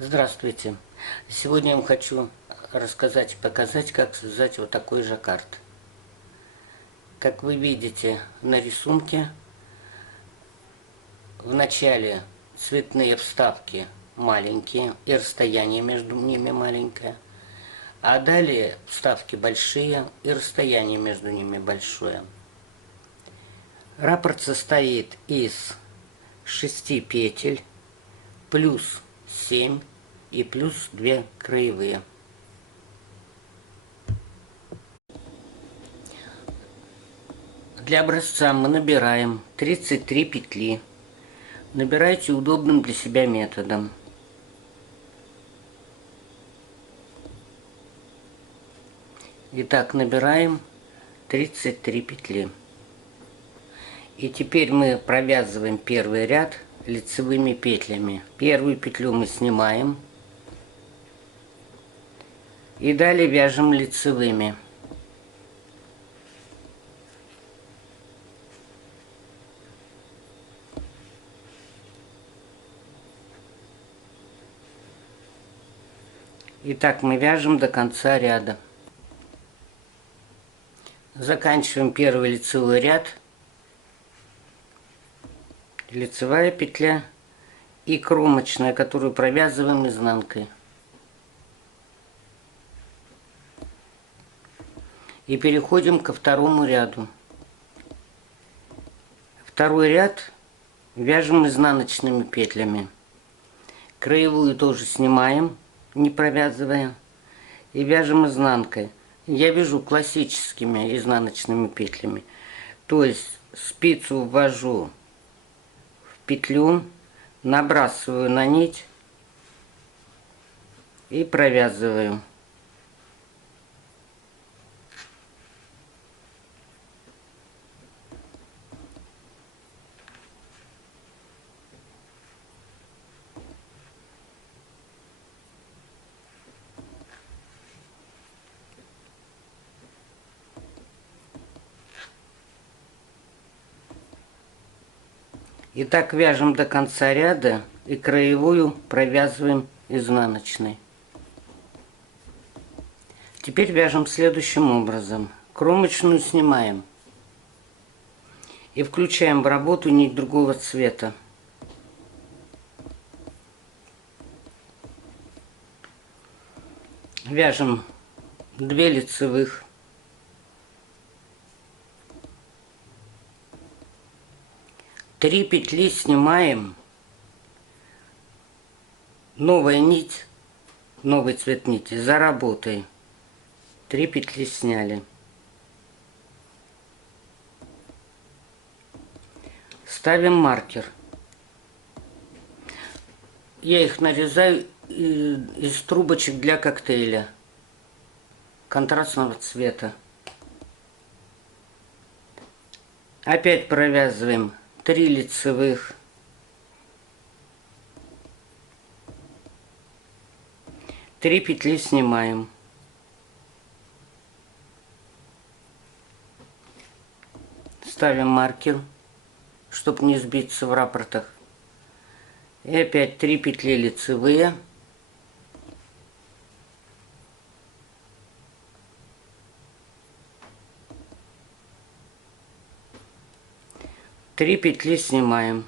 Здравствуйте! Сегодня я вам хочу рассказать и показать, как связать вот такой жаккард. Как вы видите на рисунке, в начале цветные вставки маленькие и расстояние между ними маленькое, а далее вставки большие и расстояние между ними большое. Раппорт состоит из 6 петель плюс 7 и плюс 2 краевые. Для образца мы набираем 33 петли. Набирайте удобным для себя методом. Итак, набираем 33 петли. И теперь мы провязываем первый ряд лицевыми петлями. Первую петлю мы снимаем. И далее вяжем лицевыми. Итак, мы вяжем до конца ряда. Заканчиваем первый лицевой ряд. Лицевая петля и кромочная, которую провязываем изнанкой. И переходим ко второму ряду. Второй ряд вяжем изнаночными петлями. Краевую тоже снимаем, не провязывая, и вяжем изнанкой. Я вяжу классическими изнаночными петлями. То есть спицу ввожу в петлю, набрасываю на нить и провязываю. Итак, вяжем до конца ряда и краевую провязываем изнаночной. Теперь вяжем следующим образом. Кромочную снимаем и включаем в работу нить другого цвета. Вяжем 2 лицевых. Три петли снимаем, новая нить, новый цвет нити за работой. 3 петли сняли. Ставим маркер. Я их нарезаю из трубочек для коктейля контрастного цвета. Опять провязываем 3 лицевых, 3 петли снимаем, ставим маркер, чтобы не сбиться в раппортах, и опять 3 петли лицевые, три петли снимаем.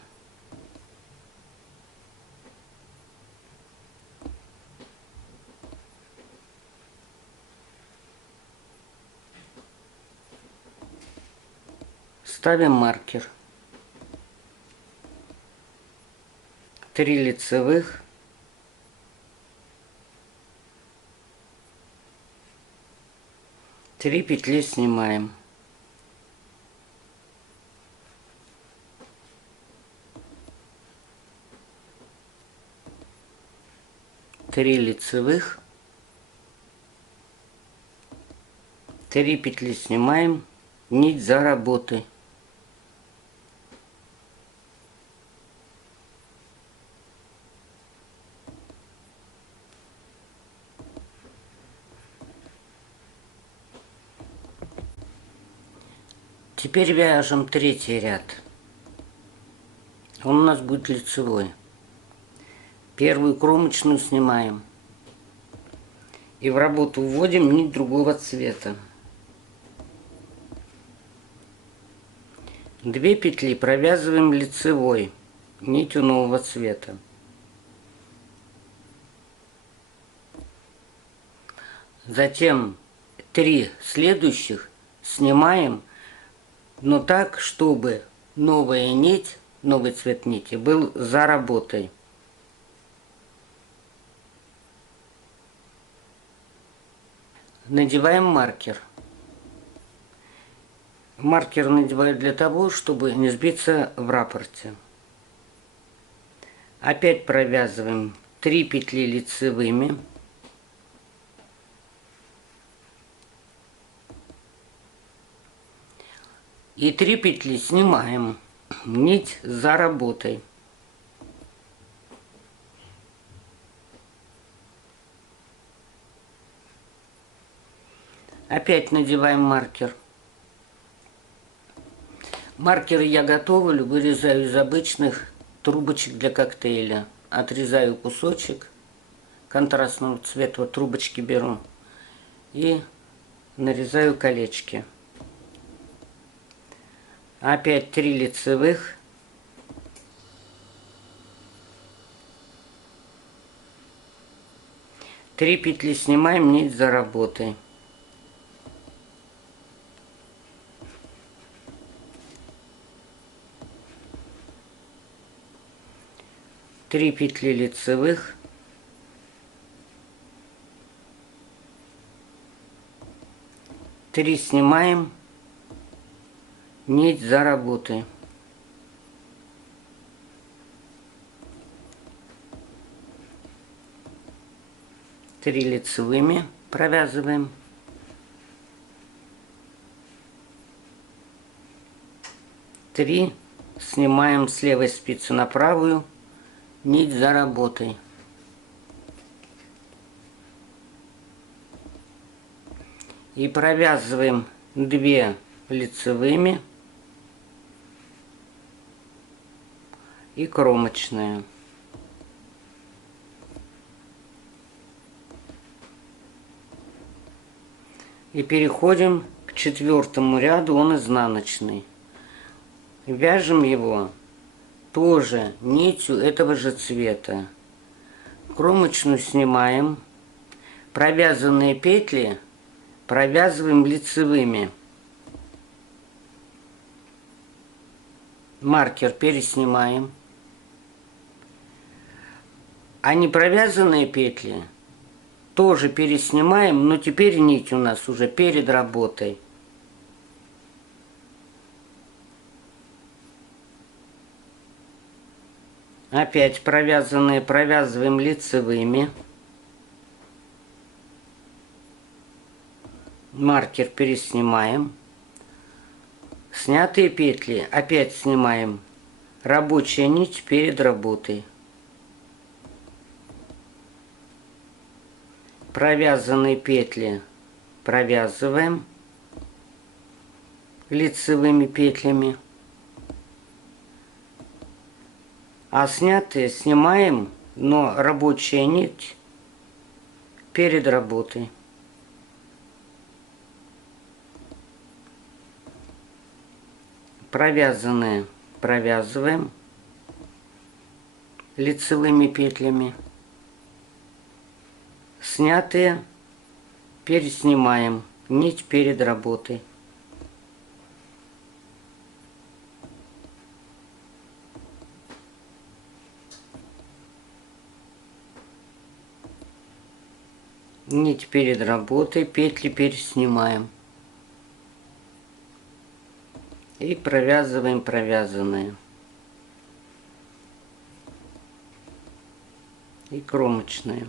Ставим маркер. 3 лицевых, 3 петли снимаем. Три лицевых, 3 петли снимаем, нить за работой. Теперь вяжем третий ряд. Он у нас будет лицевой. Первую кромочную снимаем. И в работу вводим нить другого цвета. 2 петли провязываем лицевой нитью нового цвета. Затем 3 следующих снимаем, но так, чтобы новая нить, новый цвет нити был за работой. Надеваем маркер. Маркер надеваю для того, чтобы не сбиться в раппорте. Опять провязываем 3 петли лицевыми. И 3 петли снимаем. Нить за работой. Опять надеваем маркер. Маркеры я готовлю, вырезаю из обычных трубочек для коктейля. Отрезаю кусочек контрастного цвета, вот трубочки беру и нарезаю колечки. Опять 3 лицевых. Три петли снимаем, нить за работой. Три петли лицевых. Три снимаем, нить за работой. Три лицевыми провязываем. Три снимаем с левой спицы на правую, нить за работой. И провязываем 2 лицевыми и кромочная. И переходим к 4-му ряду, он изнаночный. Вяжем его тоже нитью этого же цвета. Кромочную снимаем, провязанные петли провязываем лицевыми. Маркер переснимаем. А не провязанные петли тоже переснимаем, но теперь нить у нас уже перед работой. Опять провязанные провязываем лицевыми. Маркер переснимаем. Снятые петли опять снимаем. Рабочая нить перед работой. Провязанные петли провязываем лицевыми петлями. А снятые снимаем, но рабочая нить перед работой. Провязанные провязываем лицевыми петлями. Снятые переснимаем, нить перед работой. Нить перед работой, петли переснимаем. И провязываем провязанные. И кромочные.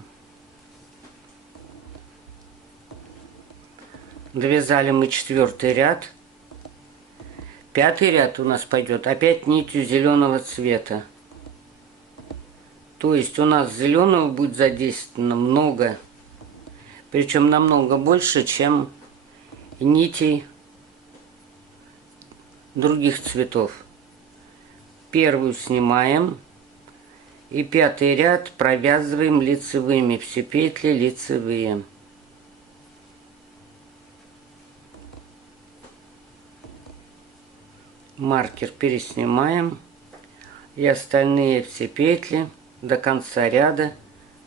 Довязали мы 4-й ряд. 5-й ряд у нас пойдет опять нитью зеленого цвета. То есть у нас зеленого будет задействовано много. Причем намного больше, чем нитей других цветов. Первую снимаем И пятый ряд провязываем лицевыми, все петли лицевые. Маркер переснимаем. И остальные все петли до конца ряда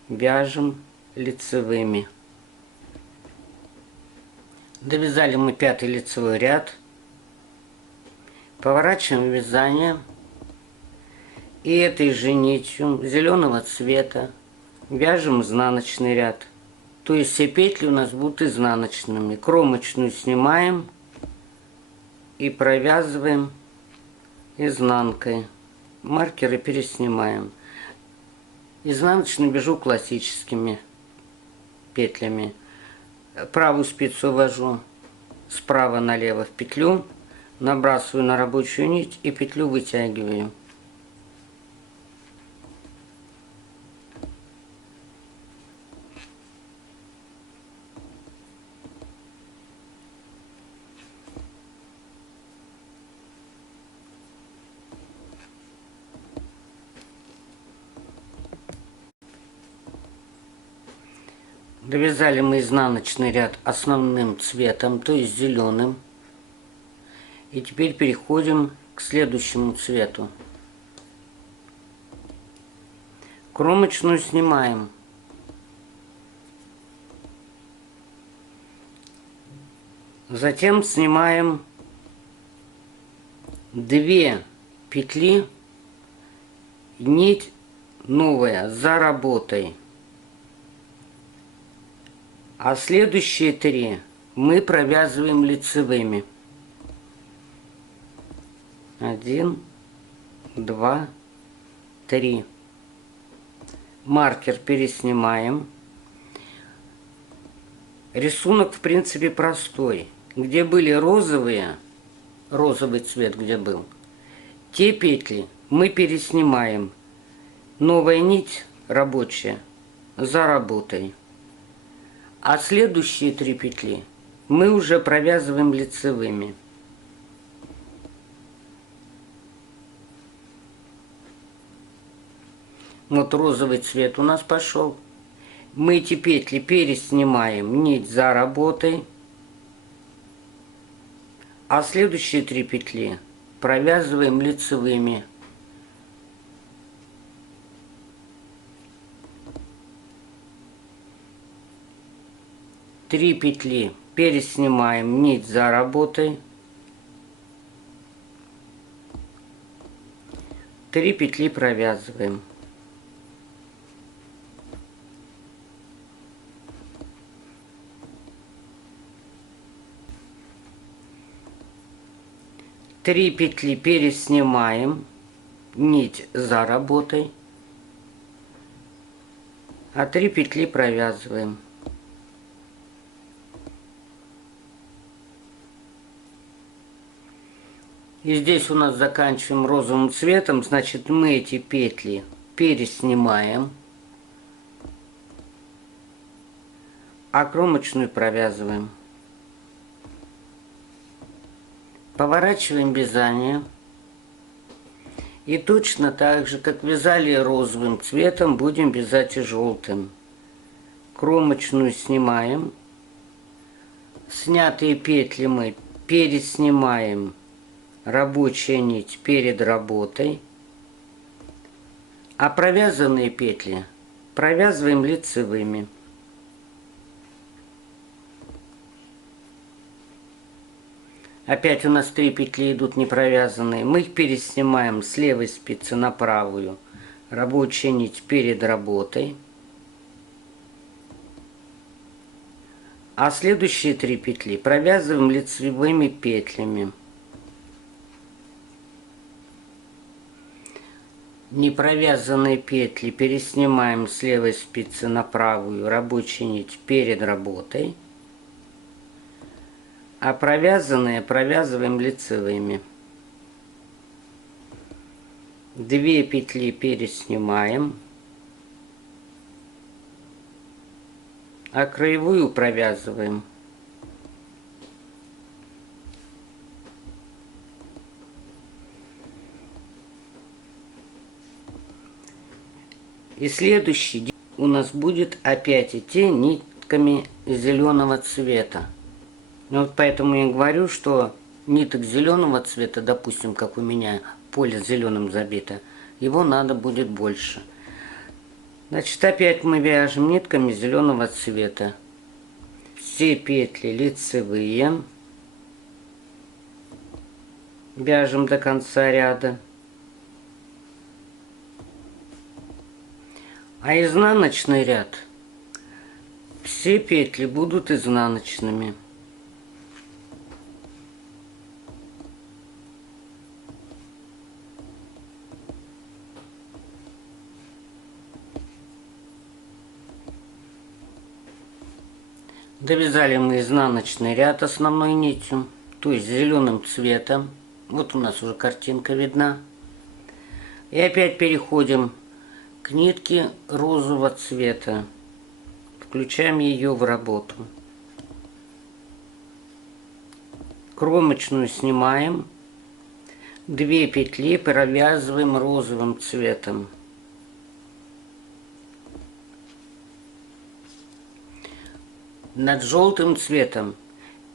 вяжем лицевыми. Довязали мы пятый лицевой ряд. Поворачиваем вязание. И этой же нитью зеленого цвета вяжем изнаночный ряд. То есть все петли у нас будут изнаночными. Кромочную снимаем и провязываем изнанкой. Маркеры переснимаем. Изнаночную вяжу классическими петлями. Правую спицу ввожу справа налево в петлю, набрасываю на рабочую нить и петлю вытягиваю. Довязали мы изнаночный ряд основным цветом, то есть зеленым. И теперь переходим к следующему цвету. Кромочную снимаем. Затем снимаем 2 петли, нить новая за работой. А следующие 3 мы провязываем лицевыми. 1, 2, 3. Маркер переснимаем. Рисунок, в принципе, простой. Где были розовые, розовый цвет где был, те петли мы переснимаем. Новая нить рабочая за работой. А следующие 3 петли мы уже провязываем лицевыми. Вот розовый цвет у нас пошел. Мы эти петли переснимаем, нить за работой. А следующие 3 петли провязываем лицевыми. Три петли переснимаем, нить за работой. 3 петли провязываем. Три петли переснимаем, нить за работой, а 3 петли провязываем. И здесь у нас заканчиваем розовым цветом, значит мы эти петли переснимаем, а кромочную провязываем. Поворачиваем вязание. И точно так же, как вязали розовым цветом, будем вязать и желтым. Кромочную снимаем. Снятые петли мы переснимаем. Рабочая нить перед работой. А провязанные петли провязываем лицевыми. Опять у нас 3 петли идут не провязанные. Мы их переснимаем с левой спицы на правую. Рабочая нить перед работой. А следующие 3 петли провязываем лицевыми петлями. Непровязанные петли переснимаем с левой спицы на правую. Рабочая нить перед работой. А провязанные провязываем лицевыми. 2 петли переснимаем, а краевую провязываем. И следующий у нас будет опять идти нитками зеленого цвета. Вот поэтому я говорю, что ниток зеленого цвета, допустим, как у меня поле зеленым забито, его надо будет больше. Значит, опять мы вяжем нитками зеленого цвета. Все петли лицевые. Вяжем до конца ряда. А изнаночный ряд, все петли будут изнаночными. Довязали мы изнаночный ряд основной нитью, то есть зеленым цветом. Вот у нас уже картинка видна. И опять переходим к нитке розового цвета. Включаем ее в работу. Кромочную снимаем. 2 петли провязываем розовым цветом. Над желтым цветом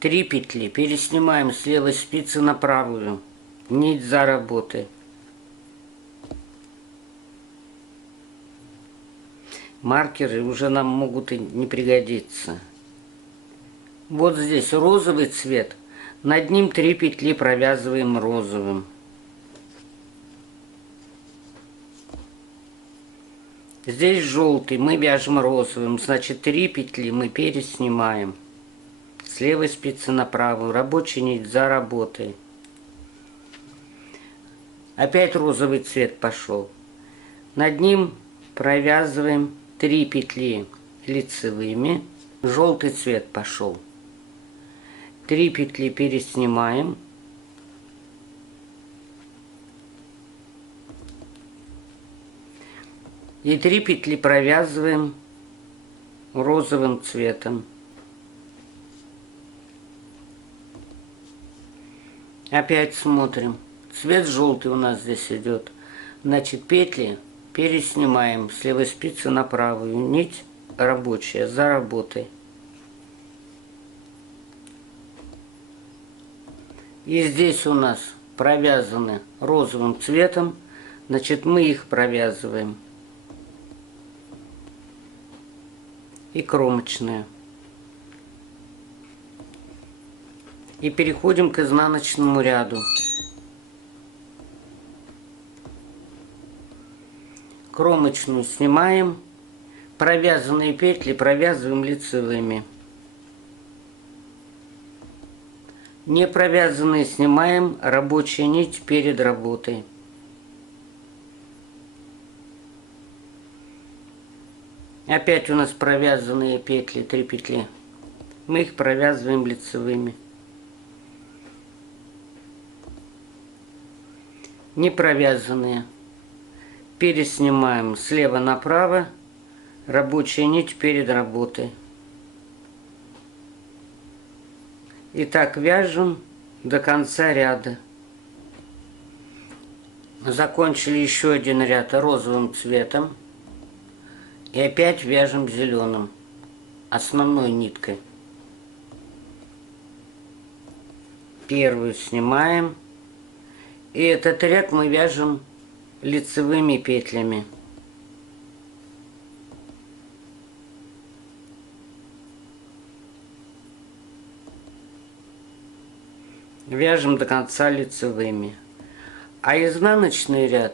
3 петли переснимаем с левой спицы на правую. Нить за работой. Маркеры уже нам могут и не пригодиться. Вот здесь розовый цвет. Над ним 3 петли провязываем розовым. Здесь желтый, мы вяжем розовым, значит 3 петли мы переснимаем. С левой спицы на правую, рабочая нить за работой. Опять розовый цвет пошел. Над ним провязываем 3 петли лицевыми. Желтый цвет пошел. 3 петли переснимаем. И 3 петли провязываем розовым цветом. Опять смотрим. Цвет желтый у нас здесь идет. Значит, петли переснимаем с левой спицы на правую. Нить рабочая за работой. И здесь у нас провязаны розовым цветом. Значит, мы их провязываем. И кромочные. И переходим к изнаночному ряду. Кромочную снимаем. Провязанные петли провязываем лицевыми. Не провязанные снимаем, рабочая нить перед работой. Опять у нас провязанные петли, 3 петли. Мы их провязываем лицевыми. Не провязанные переснимаем слева направо, рабочая нить перед работой. И так вяжем до конца ряда. Закончили еще один ряд розовым цветом. И опять вяжем зеленым, основной ниткой. Первую снимаем. И этот ряд мы вяжем лицевыми петлями. Вяжем до конца лицевыми. А изнаночный ряд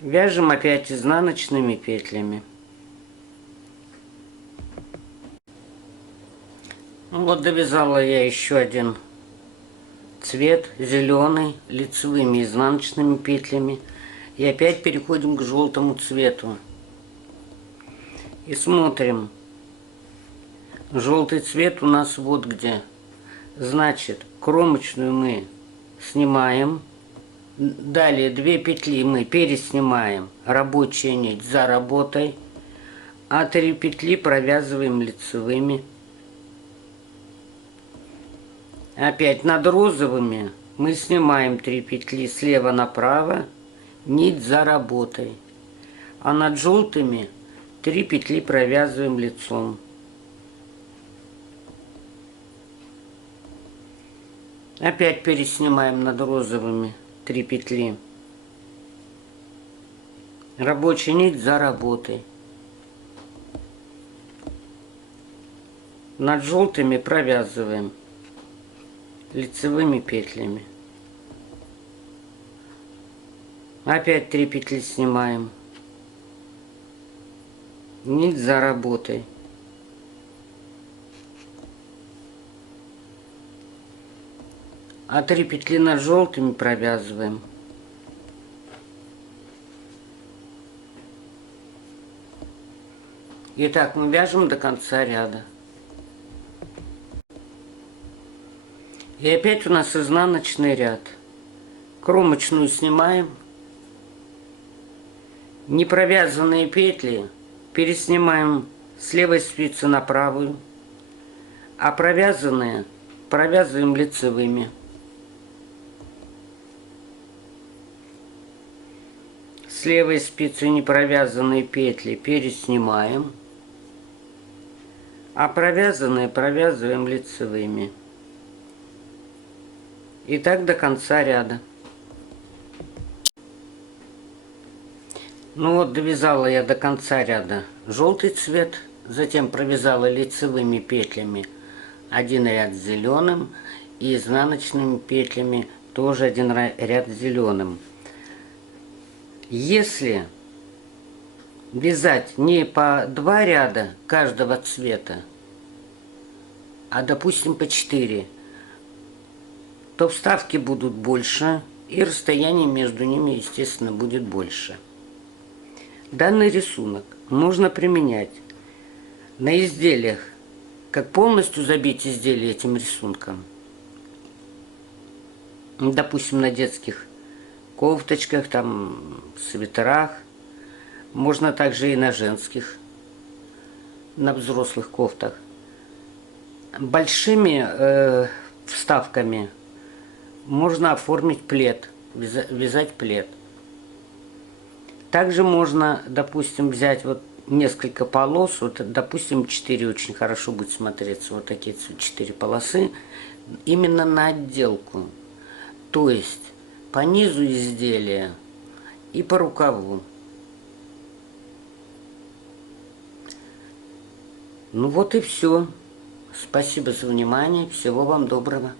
вяжем опять изнаночными петлями. Вот довязала я еще один цвет, зеленый, лицевыми изнаночными петлями. И опять переходим к желтому цвету. И смотрим. Желтый цвет у нас вот где. Значит, кромочную мы снимаем. Далее 2 петли мы переснимаем. Рабочая нить за работой. А 3 петли провязываем лицевыми. Опять над розовыми мы снимаем 3 петли слева направо, нить за работой. а над желтыми 3 петли провязываем лицом. Опять переснимаем над розовыми 3 петли. Рабочая нить за работой. Над желтыми провязываем лицевыми петлями. Опять 3 петли снимаем. Нить за работой. А 3 петли над желтыми провязываем. Итак, мы вяжем до конца ряда. И опять у нас изнаночный ряд. Кромочную снимаем. Не провязанные петли переснимаем с левой спицы на правую, а провязанные провязываем лицевыми. С левой спицы не провязанные петли переснимаем, а провязанные провязываем лицевыми. И так до конца ряда. Ну вот, довязала я до конца ряда желтый цвет, затем провязала лицевыми петлями один ряд с зеленым и изнаночными петлями тоже один ряд с зеленым. Если вязать не по 2 ряда каждого цвета, а допустим по 4, то вставки будут больше и расстояние между ними, естественно, будет больше. Данный рисунок можно применять на изделиях, как полностью забить изделие этим рисунком. Допустим, на детских кофточках, там, свитерах. Можно также и на женских, на взрослых кофтах. Большими вставками можно оформить плед, вязать плед. Также можно, допустим, взять вот несколько полос, вот, допустим, 4 очень хорошо будет смотреться, вот такие 4 полосы, именно на отделку, то есть по низу изделия и по рукаву. Ну вот и все. Спасибо за внимание, всего вам доброго.